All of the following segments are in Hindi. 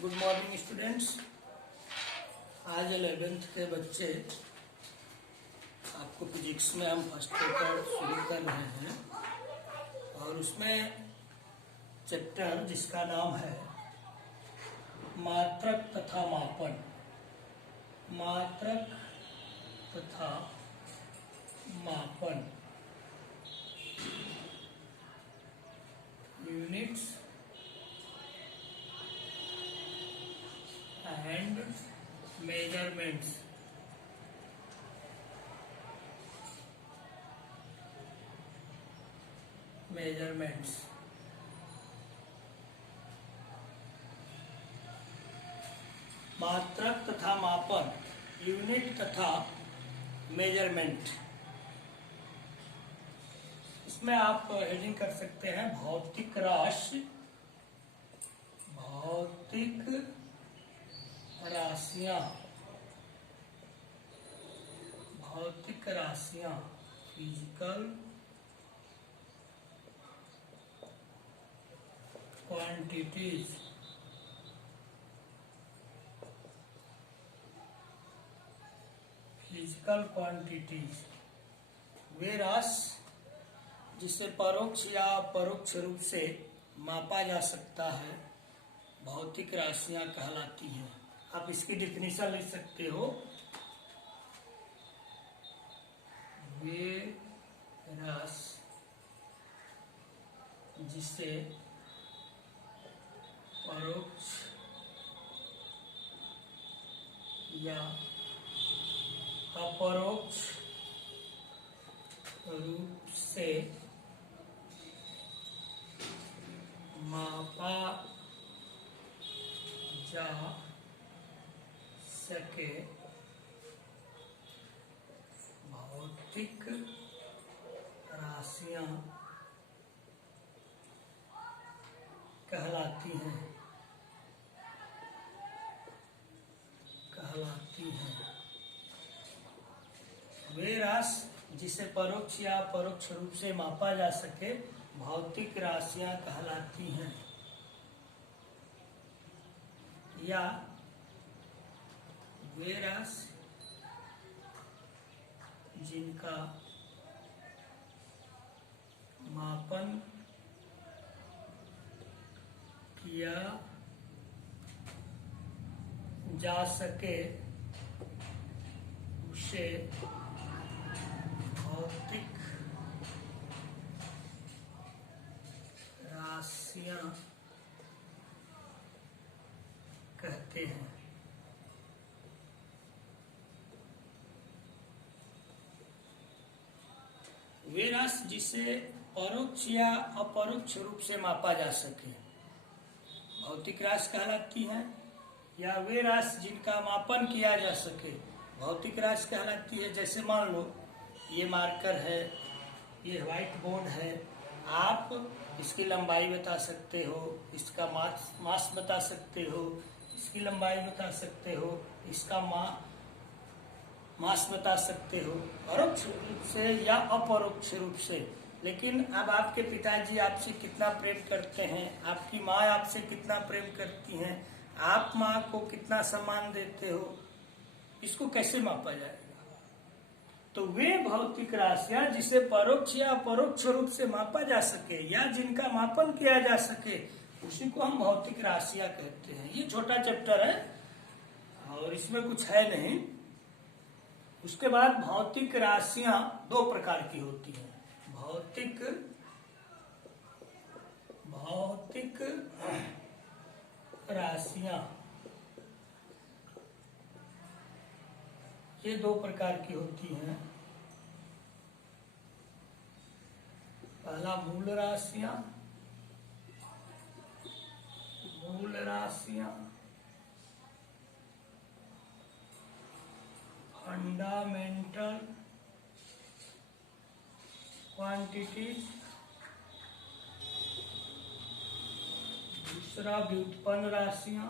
Good morning students. आज 11th के बच्चे आपको फिजिक्स में हम फर्स्ट पेपर शुरू कर रहे हैं और उसमें चैप्टर जिसका नाम है मात्रक तथा मापन। मात्रक तथा मापन, यूनिट्स and measurements। मात्रक तथा मापन, यूनिट तथा मेजरमेंट। इसमें आप हेडिंग कर सकते हैं भौतिक राशि, भौतिक राशियां, भौतिक राशियां, फिजिकल क्वांटिटीज। फिजिकल क्वांटिटीज वे राशि जिसे परोक्ष या अपरोक्ष रूप से मापा जा सकता है, भौतिक राशियां कहलाती हैं। आप इसकी डिफिनीशन लिख सकते हो, वे राशि जिसे परोक्ष या अपरोक्ष रूप से मापा जा सके, भौतिक राशियां कहलाती हैं। वे राशि जिसे परोक्ष या अपरोक्ष रूप से मापा जा सके, भौतिक राशियां कहलाती हैं। या वे राशि जिनका मापन किया जा सके, उसे भौतिक राशियां कहते हैं। वे राशि जिसे परोक्ष या अपरोक्ष रूप से मापा जा सके, भौतिक राशि कहलाती हैं। या वे राशि जिनका मापन किया जा सके, भौतिक राशि कहलाती है। जैसे मान लो ये मार्कर है, ये व्हाइट बोर्ड है, आप इसकी लंबाई बता सकते हो, इसका मास बता सकते हो, इसकी लंबाई बता सकते हो, इसका मास बता सकते हो, परोक्ष रूप से या अपरोक्ष रूप से। लेकिन अब आपके पिताजी आपसे कितना प्रेम करते हैं, आपकी माँ आपसे कितना प्रेम करती हैं, आप माँ को कितना सम्मान देते हो, इसको कैसे मापा जाएगा? तो वे भौतिक राशियां जिसे परोक्ष या अपरोक्ष रूप से मापा जा सके या जिनका मापन किया जा सके, उसी को हम भौतिक राशियां कहते हैं। ये छोटा चैप्टर है और इसमें कुछ है नहीं। उसके बाद भौतिक राशियां दो प्रकार की होती हैं। भौतिक राशियां ये दो प्रकार की होती हैं। पहला मूल राशियां, फंडामेंटल क्वांटिटीज। दूसरा व्युत्पन्न राशियां,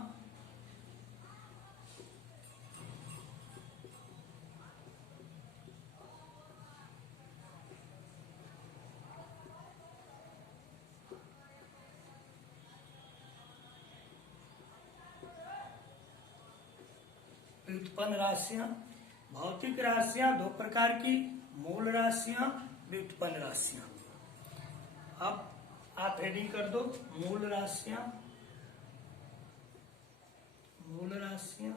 व्युत्पन्न राशियां। भौतिक राशियां दो प्रकार की, मूल राशियां, व्युत्पन्न राशियां। अब आप हेडिंग कर दो मूल राशियां। मूल राशियां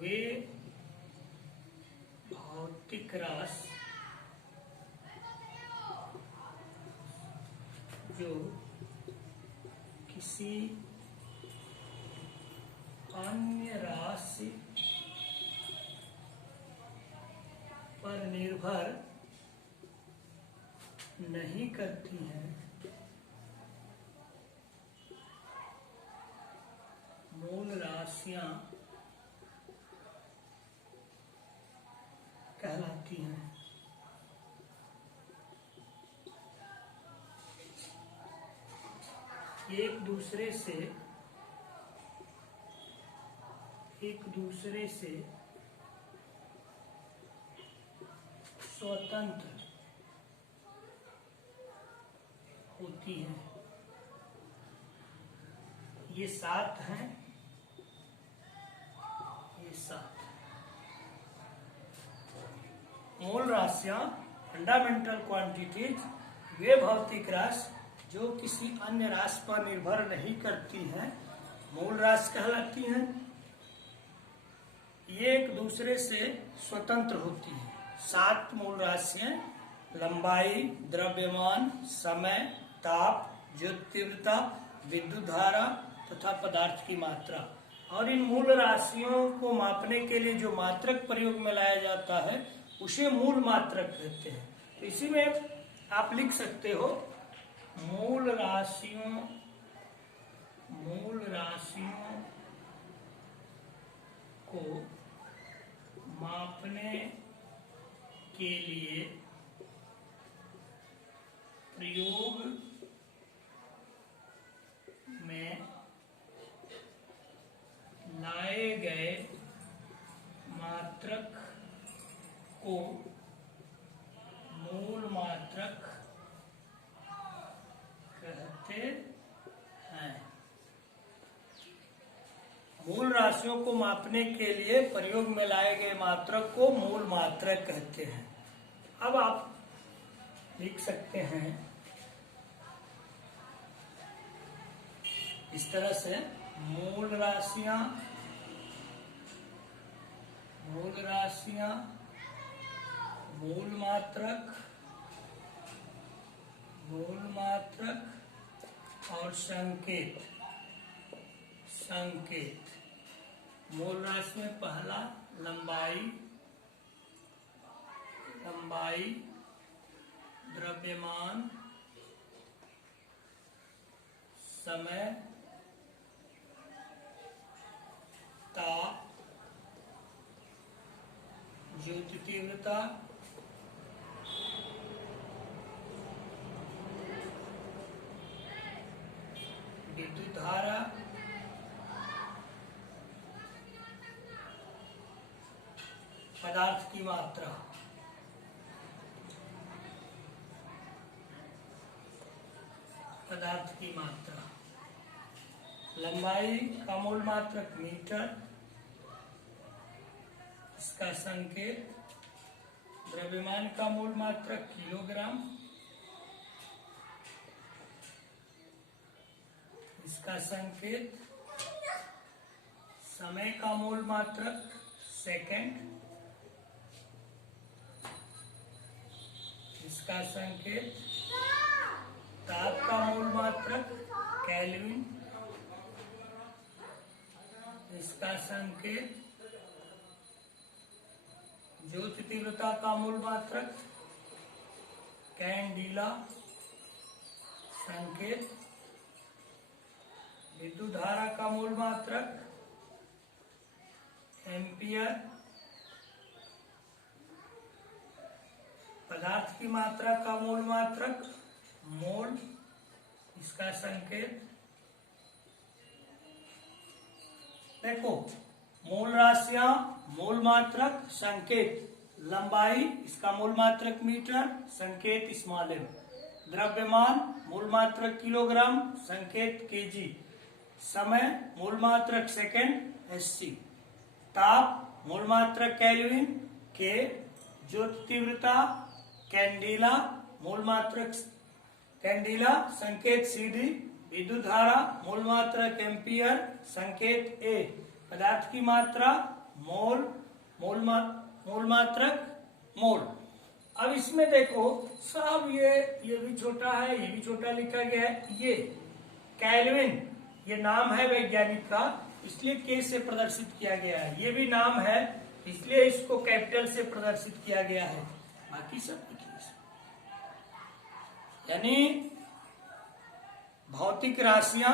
वे भौतिक राशि जो किसी अन्य राशि पर निर्भर नहीं करती हैं। मूल राशियां कहलाती हैं। एक दूसरे से स्वतंत्र होती हैं। ये 7 हैं, ये 7 मूल राशियां, फंडामेंटल क्वांटिटीज, वे भौतिक राशि जो किसी अन्य राशि पर निर्भर नहीं करती हैं, मूल राशि कहलाती हैं। ये एक दूसरे से स्वतंत्र होती हैं। 7 मूल राशियां, लंबाई, द्रव्यमान, समय, ताप, ज्योति तीव्रता, विद्युत धारा तथा पदार्थ की मात्रा। और इन मूल राशियों को मापने के लिए जो मात्रक प्रयोग में लाया जाता है उसे मूल मात्रक कहते हैं। तो इसी में आप लिख सकते हो मूल राशियों को मापने के लिए प्रयोग में लाए गए मात्रक को मूल मात्रक कहते हैं। मूल राशियों को मापने के लिए प्रयोग में लाए गए मात्रक को मूल मात्रक कहते हैं। अब आप लिख सकते हैं इस तरह से मूल राशियां मूल मात्रक और संकेत। मूल राशि में पहला लंबाई, द्रव्यमान, समय, ताप, ज्योति तीव्रता, विद्युत धारा, पदार्थ की मात्रा। लंबाई का मूल मात्रक मीटर, इसका संकेत। द्रव्यमान का मूल मात्रक किलोग्राम, इसका संकेत। समय का मूल मात्रक सेकंड, इसका संकेत। ताप का मूल मात्रक केल्विन, इसका संकेत। ज्योति तीव्रता का मूल मात्रक कैंडिला, संकेत। विद्युत धारा का मूल मात्रक एम्पियर। पदार्थ की मात्रा का मूल मात्रक मोल, इसका संकेत। देखो मूल राशियां, मूल मात्रक, संकेत। लंबाई, इसका मूल मात्रक मीटर, संकेत स्मॉल एम। द्रव्यमान मूल मात्रक किलोग्राम, संकेत केजी, समय मूल मात्रक सेकेंड एससी, ताप मूल मात्रक केल्विन के, ज्योति तीव्रता कैंडिला मूल मात्रक कैंडिला, संकेत सीडी, विद्युत धारा मूल मात्रक एम्पियर, संकेत ए, पदार्थ की मात्रा मोल, मूल मात्रक मोल। अब इसमें देखो सब ये भी छोटा है, ये भी छोटा लिखा गया है। ये केल्विन ये नाम है वैज्ञानिक का, इसलिए के से प्रदर्शित किया गया है। ये भी नाम है, इसलिए इसको कैपिटल से प्रदर्शित किया गया है। बाकी सब लिखिए। यानी भौतिक राशियां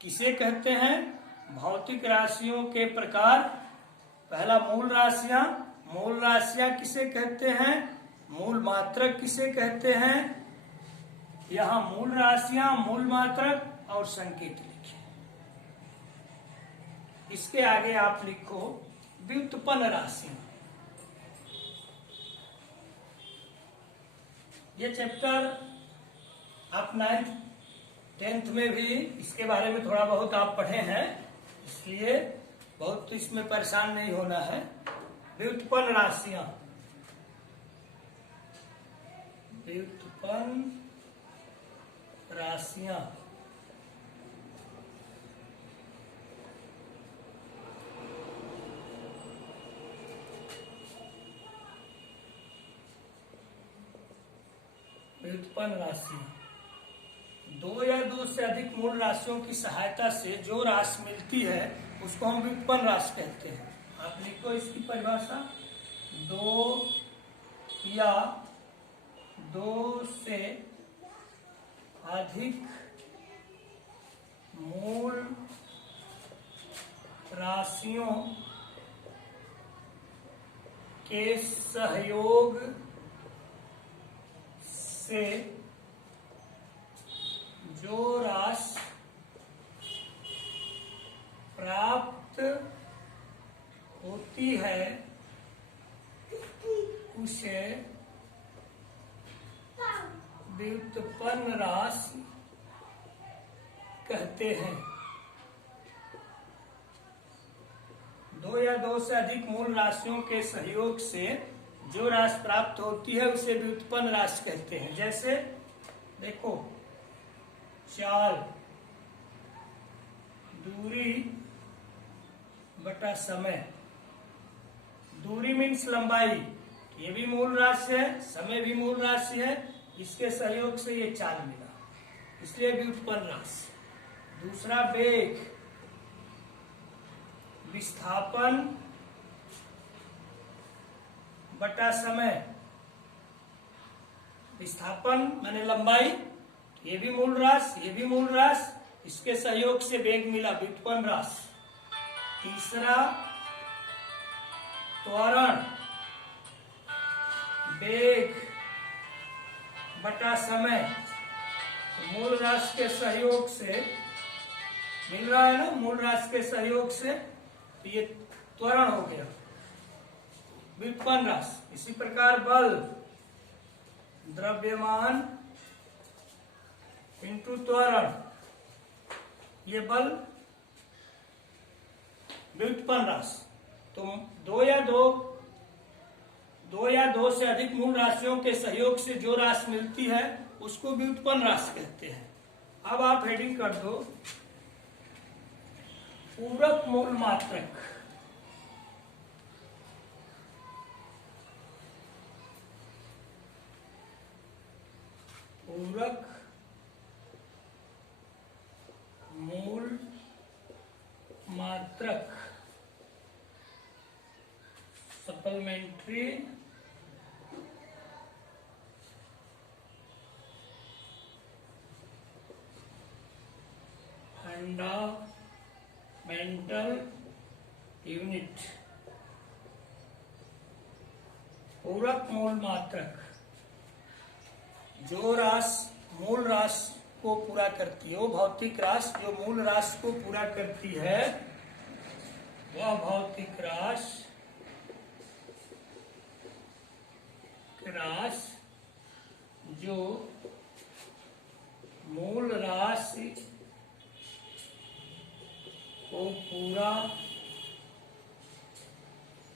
किसे कहते हैं? भौतिक राशियों के प्रकार। पहला मूल राशियां। मूल राशियां किसे कहते हैं? मूल मात्रक किसे कहते हैं? यहां मूल राशियां, मूल मात्रक और संकेत लिखिए। इसके आगे आप लिखो व्युत्पन्न राशियां। ये चैप्टर आप 9th 10th में भी इसके बारे में थोड़ा बहुत आप पढ़े हैं, इसलिए बहुत इसमें परेशान नहीं होना है। व्युत्पन्न राशियां, व्युत्पन्न राशियां व्युत्पन्न राशियां दो या दो से अधिक मूल राशियों की सहायता से जो राशि मिलती है उसको हम व्युत्पन्न राशि कहते हैं। आप लिखो इसकी परिभाषा। दो या दो से अधिक मूल राशियों के सहयोग से जो राशि प्राप्त होती है उसे व्युत्पन्न राशि कहते हैं। दो या दो से अधिक मूल राशियों के सहयोग से जो राशि प्राप्त होती है उसे व्युत्पन्न राशि कहते हैं। जैसे देखो, चाल, दूरी बटा समय। दूरी मीन्स लंबाई, ये भी मूल राशि है, समय भी मूल राशि है, इसके सहयोग से ये चाल मिला, इसलिए व्युत्पन्न राशि। दूसरा वेग, विस्थापन बटा समय। विस्थापन माने लंबाई, ये भी मूल राशि, ये भी मूल राशि, इसके सहयोग से वेग मिला, व्युत्पन्न राशि। तीसरा त्वरण, वेग बटा समय। तो मूल राशि के सहयोग से मिल रहा है ना, मूल राशि के सहयोग से, तो ये त्वरण हो गया, व्युत्पन्न राशि। इसी प्रकार बल, द्रव्यमान इंटू त्वरण, ये बल व्युत्पन्न राशि। तो दो या दो से अधिक मूल राशियों के सहयोग से जो राशि मिलती है उसको व्युत्पन्न राशि कहते हैं। अब आप हेडिंग कर दो पूरक मूल मात्रक। पूरक मूल मात्रक, सप्लीमेंट्री फंडामेंटल यूनिट। पूरक मूल मात्रक जो राशि मूल राशि को पूरा करती है, वो भौतिक राशि जो मूल राशि को पूरा करती है, वह भौतिक राशि जो मूल राशि को पूरा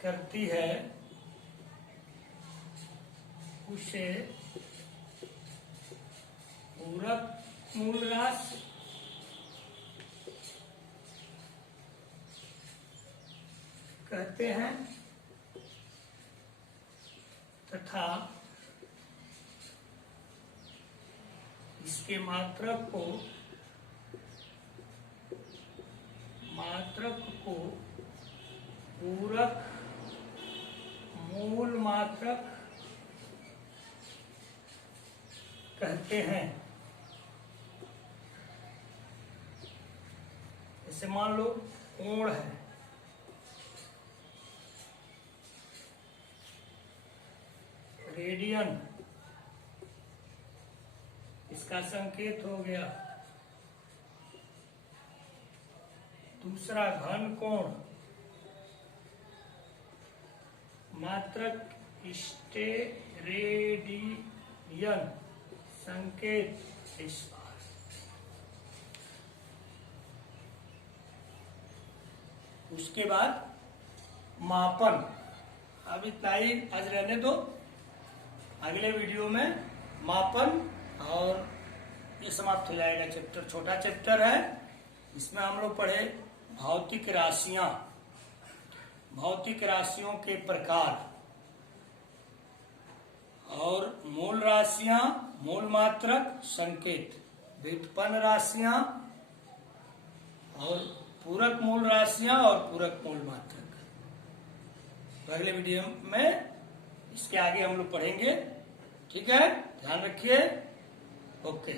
करती है उसे पूरक मूल राशि कहते हैं तथा इसके मात्रक को पूरक मूल मात्रक कहते हैं। जैसे मान लो कोण है, रेडियन इसका संकेत हो गया। दूसरा घन कोण, मात्रक स्टेरेडियन संकेत इस बार। उसके बाद मापन। अब इतना ही आज रहने दो, अगले वीडियो में मापन और ये समाप्त हो जाएगा चैप्टर। छोटा चैप्टर है, इसमें हम लोग पढ़े भौतिक राशियां, भौतिक राशियों के प्रकार और मूल राशियां, मूल मात्रक, संकेत, व्युत्पन्न राशियां और पूरक मूल राशियां और पूरक मूल मात्रक। तो अगले वीडियो में इसके आगे हम लोग पढ़ेंगे। ठीक है, ध्यान रखिए। ओके।